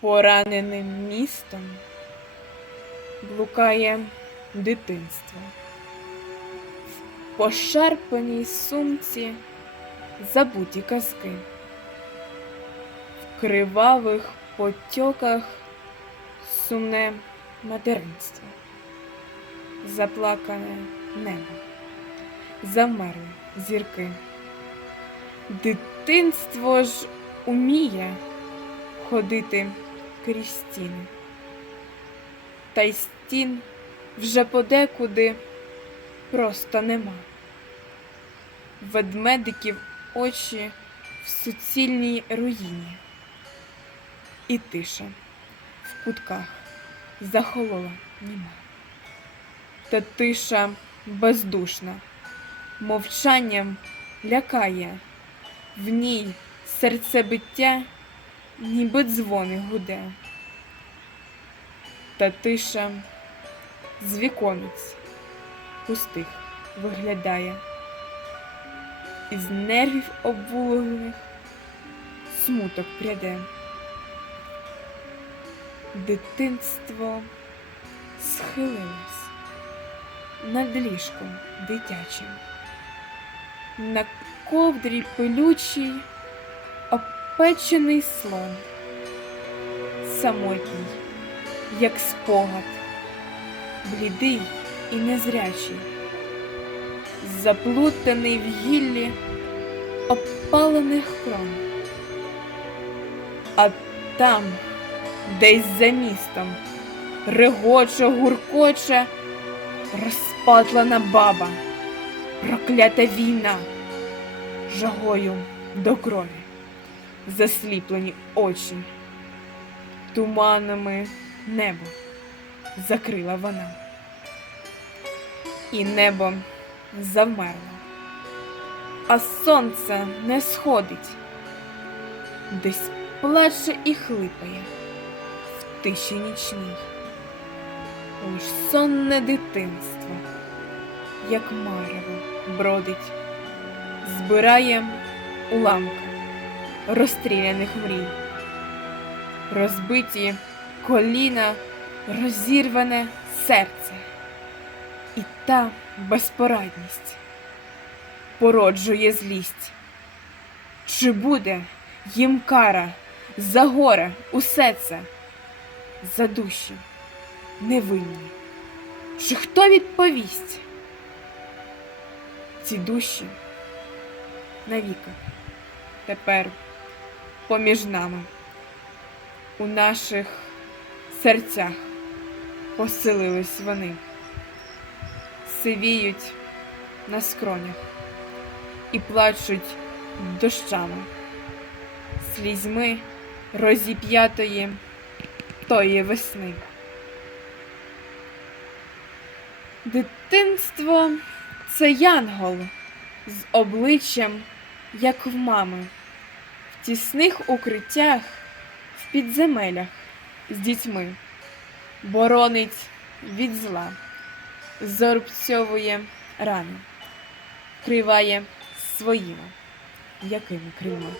Пораненим містом блукає дитинство. В пошарпаній сумці забуті казки. В кривавих потьоках сумне материнство. Заплакане небо, замерли зірки. Дитинство ж уміє ходити крізь стіни. Та й стін вже подекуди просто нема. Ведмедиків очі в суцільній руїні. І тиша в кутках захолола німа. Та тиша бездушна, мовчанням лякає, в ній серцебиття ніби дзвони гуде. Та тиша з віконець пустих виглядає, із нервів обвуглених смуток пряде. Дитинство схилилось над ліжком дитячим, на ковдрі пилючій опечений слон, самотній, як спогад, блідий і незрячий, заплутаний в гіллі опалених крон. А там, десь за містом, регоче, гуркоче, розпатлана баба, проклята війна, жагою до крові, засліплені очі, туманами небо закрила вона. І небо завмерло, а сонце не сходить, десь плаче і хлипає в тиші нічній. Лиш сонне дитинство, як марево бродить, збирає уламки розстріляних мрій, розбиті коліна, розірване серце, і та безпорадність породжує злість. Чи буде їм кара за горе усе це, за душі невинні? Чи хто відповість? Ці душі навіки тепер поміж нами, у наших серцях поселились вони, сивіють на скронях і плачуть дощами, слізьми розіп'ятої тої весни. Дитинство це янгол з обличчям, як в мами, тісних укриттях, в підземелях з дітьми, боронить від зла, зорбцьовує рани, криває своїми, якими крильма.